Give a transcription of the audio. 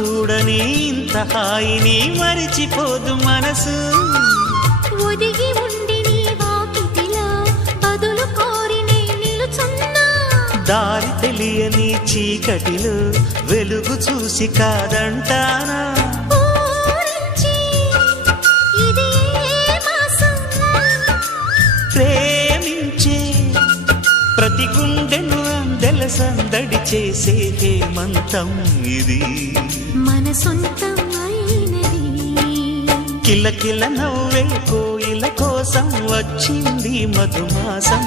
చూడని ఇంత హాయిని మరిచిపోదు మనసు. ఒదిగి ఉండి నీ వాకిటిలో బదులు కోరి నే నిలుచున్నా. దారి తెలియని చీకటిలో వెలుగు చూసి కాదంటానా. ప్రేమించే ప్రతి గుండెను అందెల సందడి చేసే హేమంతం ఇది. మన సొంతం అయినది. కిలకిల నవ్వే కోయిల కోసం వచ్చింది మధుమాసం.